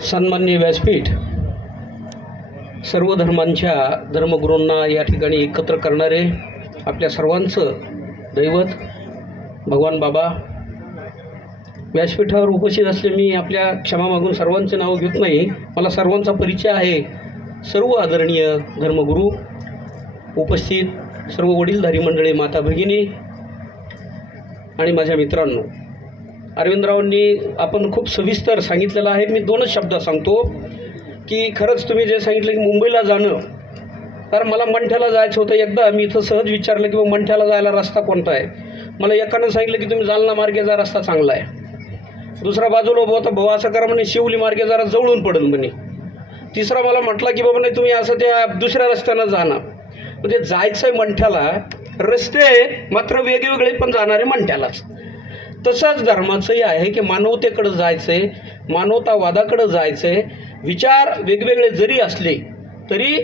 सन्मान्य व्यासपीठ सर्व धर्मांच्या धर्मगुरूंना या ठिकाणी एकत्र करणारे आपल्या सर्वांचं दैवत भगवान बाबा व्यासपीठावर उपस्थित असले मी आपल्या क्षमा मागून सर्वांचे नाव घेत नाही. मला सर्वांचा परिचय आहे. सर्व आदरणीय धर्मगुरू उपस्थित सर्व वडीलधारी मंडळी माता भगिनी आणि माझ्या मित्रांनो. अरविंदरावांनी आपण खूप सविस्तर सांगितलेलं आहे. मी दोनच शब्द सांगतो की खरंच तुम्ही जे सांगितलं की मुंबईला जाणं कारण मला मंठ्याला जायचं होतं एकदा. मी इथं सहज विचारलं की बाबा मंठ्याला जायला रस्ता कोणता आहे? मला एकानं सांगितलं की तुम्ही जालना मार्गेचा रस्ता चांगला आहे. दुसरा बाजूला उभा होता भाऊ असं करा म्हणे शिवली मार्गे जरा जवळून पडेल म्हणे. तिसरा मला म्हटला की बाबा नाही तुम्ही असं त्या दुसऱ्या रस्त्यानं जाणार म्हणजे जायचं आहे मंठ्याला रस्ते मात्र वेगवेगळे पण जाणारे मंठ्यालाच. तसंच धर्माचंही आहे की मानवतेकडं जायचं आहे मानवतावादाकडं जायचं आहे विचार वेगवेगळे जरी असले तरी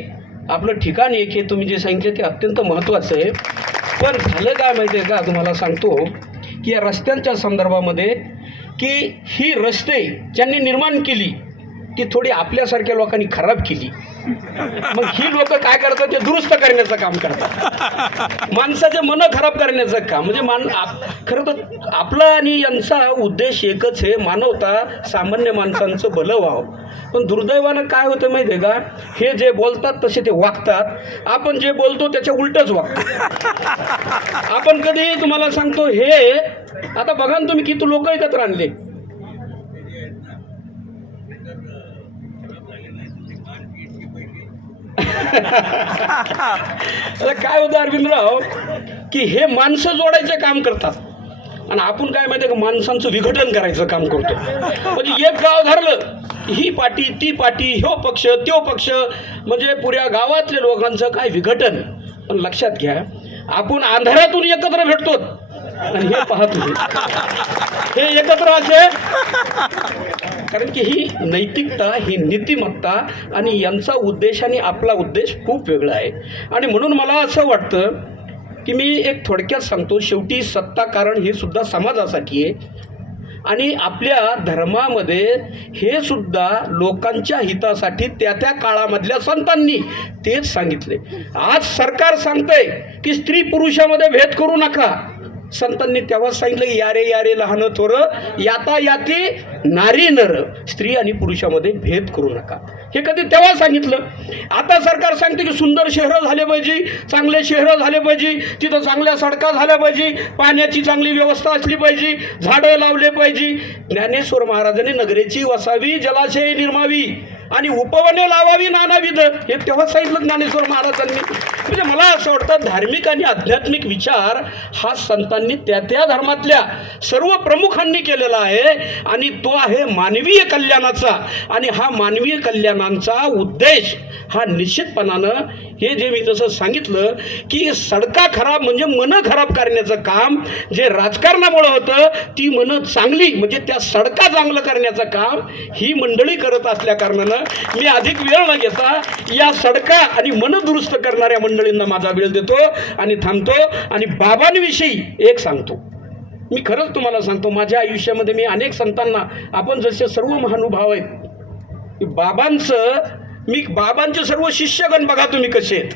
आपलं ठिकाण एक हे तुम्ही जे सांगितलं ते अत्यंत महत्त्वाचं आहे. पण झालं काय माहिती आहे का? तुम्हाला सांगतो की या रस्त्यांच्या संदर्भामध्ये की ही रस्ते ज्यांनी निर्माण केली ती थोडी आपल्यासारख्या लोकांनी खराब केली. मग ही लोक काय करतात? ते दुरुस्त करण्याचं काम करतात. माणसाचे मन खराब करण्याचं काम. म्हणजे मान खरं तर आपला आणि यांचा उद्देश एकच आहे मानवता सामान्य माणसांचं भलं व्हावं. पण दुर्दैवानं काय होतं माहिती आहे का? हे जे बोलतात तसे ते वागतात. आपण जे बोलतो त्याच्या उलटच वागतो. आपण कधी तुम्हाला सांगतो हे आता बघा ना तुम्ही किती लोक एकत्र आणले. आता काय होतं अरविंदराव की हे माणसं जोडायचं काम करतात. आणि आपण काय माहिती का माणसांचं विघटन करायचं काम करतो. म्हणजे एक गाव धरलं ही पाटी ती पाटी ह्यो पक्ष त्यो पक्ष म्हणजे पुऱ्या गावातल्या लोकांचं काय विघटन. पण लक्षात घ्या आपण अंधारातून एकत्र भेटतो. आणि हे पाहतो हे एकत्र असे कारण की ही नैतिकता ही नीतिमत्ता आणि यांचा उद्देश आणि आपला उद्देश खूप वेगळा आहे. आणि म्हणून मला असं वाटतं की मी एक थोडक्यात सांगतो शेवटी सत्ता कारण हे सुद्धा समाजासाठी आहे. आणि आपल्या धर्मामध्ये हे सुद्धा लोकांच्या हितासाठी त्या त्या काळामधल्या संतांनी तेच सांगितले. आज सरकार सांगतंय की स्त्री पुरुषामध्ये भेद करू नका. संतांनी तेव्हाच सांगितलं की यारे यारे लहान थोरं याता याती नारी नर. स्त्री आणि पुरुषामध्ये भेद करू नका. हे कधी तेव्हा सांगितलं. आता सरकार सांगते की सुंदर शहरं झाले पाहिजे चांगले शहरं झाले पाहिजे तिथं चांगल्या सडका झाल्या पाहिजे पाण्याची चांगली व्यवस्था असली पाहिजे झाडं लावले पाहिजे. ज्ञानेश्वर महाराजांनी नगरेची वसावी जलाशय निर्मावी. आणि उपवने लावावी नानाविध. हे तेव्हा सांगितलं ज्ञानेश्वर महाराजांनी. म्हणजे मला असं वाटतं धार्मिक आणि आध्यात्मिक विचार हा संतांनी त्या त्या धर्मातल्या सर्व प्रमुखांनी केलेला आहे. आणि तो आहे मानवीय कल्याणाचा. आणि हा मानवीय कल्याणांचा उद्देश हा निश्चितपणानं हे जे मी तसं सांगितलं की सडका खराब म्हणजे मनं खराब करण्याचं काम जे राजकारणामुळं होतं ती मनं चांगली म्हणजे त्या सडका चांगलं करण्याचं काम ही मंडळी करत असल्या कारणानं मी अधिक वेळ न घेता या सडका आणि मन दुरुस्त करणाऱ्या मंडळींना माझा वेळ देतो आणि थांबतो. आणि बाबांविषयी एक सांगतो. मी खरंच तुम्हाला सांगतो माझ्या आयुष्यामध्ये मी अनेक संतांना आपण जसे सर्व महानुभाव आहेत बाबांचं मी बाबांचे सर्व शिष्यगण बघा तुम्ही कसे आहेत.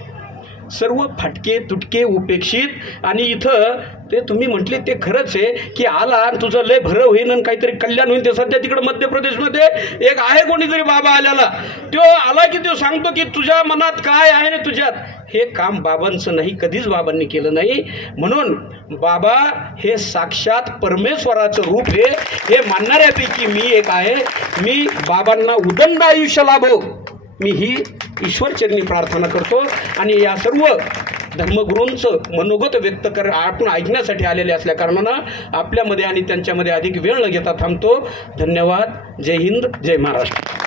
सर्व फाटके तुटके उपेक्षित आणि इथं ते तुम्ही म्हटले ते खरंच आहे की आला आणि तुझं लय भरं होईन आणि काहीतरी कल्याण होईल ते सध्या तिकडं मध्य प्रदेशमध्ये एक आहे कोणीतरी बाबा आल्याला. तो आला की तो सांगतो की तुझ्या मनात काय आहे ना तुझ्यात? हे काम बाबांचं नाही कधीच बाबांनी केलं नाही. म्हणून बाबा हे साक्षात परमेश्वराचं रूप आहे. हे मानणाऱ्यापैकी मी एक आहे. मी बाबांना उदंड आयुष्य लाभो. मी ही ईश्वरचरणी प्रार्थना करतो. आणि या सर्व धर्मगुरूंचं मनोगत व्यक्त कर आपण ऐकण्यासाठी आलेले असल्या कारणानं आपल्यामध्ये आणि त्यांच्यामध्ये अधिक वेळ न घेता थांबतो. धन्यवाद. जय हिंद. जय महाराष्ट्र.